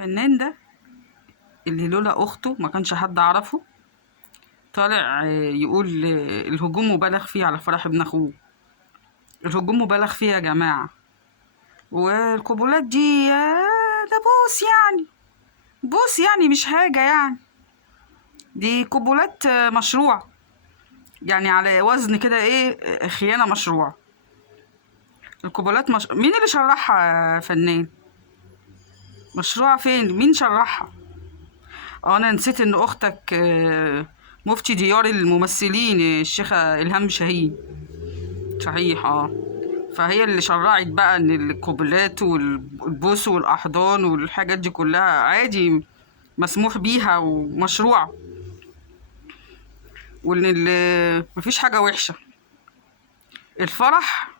الفنان ده اللي لولا أخته ما كانش حد عرفه، طالع يقول الهجوم مبالغ فيه على فرح ابن أخوه. الهجوم مبالغ فيه يا جماعة، والقبولات دي ده بوس يعني، بوس يعني مش حاجة يعني، دي قبولات مشروع يعني، على وزن كده ايه، خيانة مشروع. القبولات مين اللي شرحها يا فنان؟ مشروع فين؟ مين شرحها؟ انا نسيت ان اختك مفتي ديار الممثلين الشيخة إلهام شاهين. صحيح فهي اللي شرعت بقى ان القبلات والبوس والاحضان والحاجات دي كلها عادي، مسموح بيها ومشروع، وان مفيش حاجة وحشة. الفرح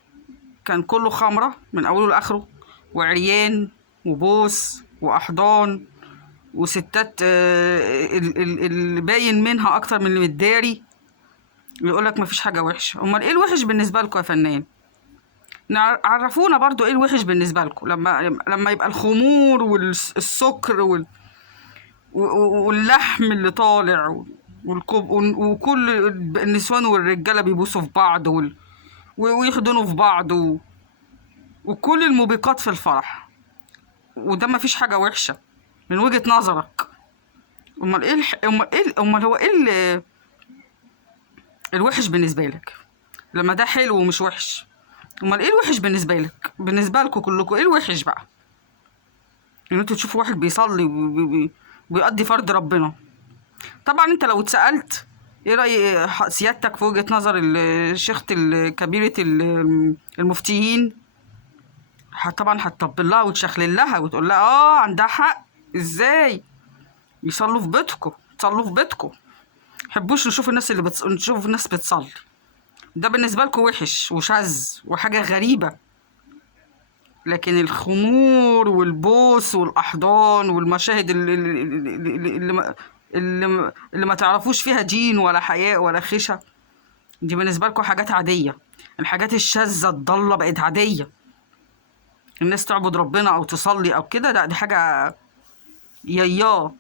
كان كله خمرة من اوله لاخره، وعريان وبوس واحضان وستات اللي باين منها اكتر من اللي متداري. يقولك مفيش حاجة وحشة. امال ايه الوحش بالنسبة لكم يا فنان؟ عرفونا برضو ايه الوحش بالنسبة لكم، لما يبقى الخمور والسكر واللحم اللي طالع وكل النسوان والرجالة بيبوسوا في بعض ويحضنوا في بعض وكل الموبقات في الفرح، وده مفيش حاجة وحشة من وجهة نظرك. امال ايه امال هو ايه الوحش بالنسبة لك لما ده حلو ومش وحش؟ امال ايه الوحش بالنسبة لك؟ بالنسبة لكم كلكم ايه الوحش بقى؟ ان انتوا تشوفوا واحد بيصلي وبيقضي فرض ربنا. طبعا انت لو اتسألت ايه رأي سيادتك في وجهة نظر الشيخة الكبيرة المفتيين، طبعا هتطبل لها وتشخلل لها وتقول لها عندها حق. ازاي يصلوا في بيتكم؟ تصلوا في بيتكم، محبوش نشوف الناس نشوف الناس بتصلي. ده بالنسبة لكم وحش وشاذ وحاجة غريبة، لكن الخمور والبوس والأحضان والمشاهد اللي ما تعرفوش فيها دين ولا حياء ولا خشة، دي بالنسبة لكم حاجات عادية. الحاجات الشاذة الضالة بقت عادية، الناس تعبد ربنا أو تصلي أو كده، لا دي حاجة ياه،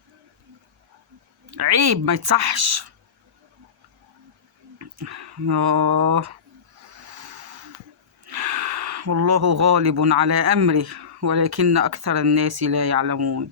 عيب، ما يتصحش. والله غالب على أمره ولكن أكثر الناس لا يعلمون.